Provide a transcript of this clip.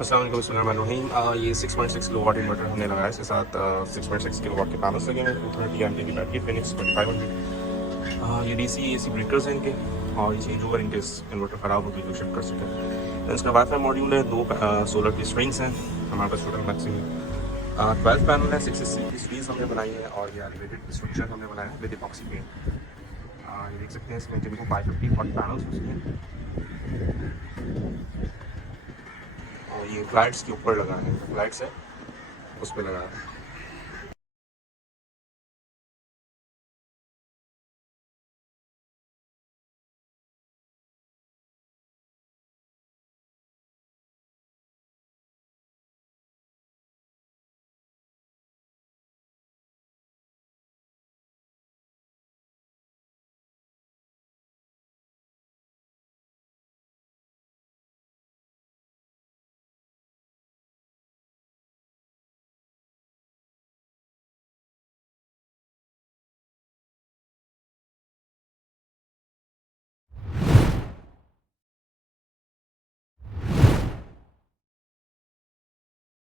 अस्सलाम वालेकुम, बिस्मिल्लाहिर्रहमानिर्रहीम। ये 6.6 किलोवाट इन्वर्टर हमने लगाया है। इसके साथ 6.6 किलोवाट के पैनल्स लगे हैं, 230 एमपी की बैटरी, फिनिक्स 2500। ये डीसी एसी ब्रेकर्स हैं इनके, और ये चेंज ओवर इनके इन्वर्टर ख़राब हो गई तो शिफ्ट कर सकें। तो इसका वाईफाई मॉड्यूल है, 2 सोलर की स्ट्रिंग्स हैं हमारे पास टोटल मैक्सिमम 12 पैनल है, 6 की स्ट्रीज हमने बनाई है, और ये एलिवेटेड स्ट्रक्चर हमने बनाया है विद इपॉक्सी पेंट। ये देख सकते हैं इसमें जिनको 550 वाट पैनल्स उसमें, और ये फ्लैट्स के ऊपर लगा है, फ्लैट्स है उस पर लगा है।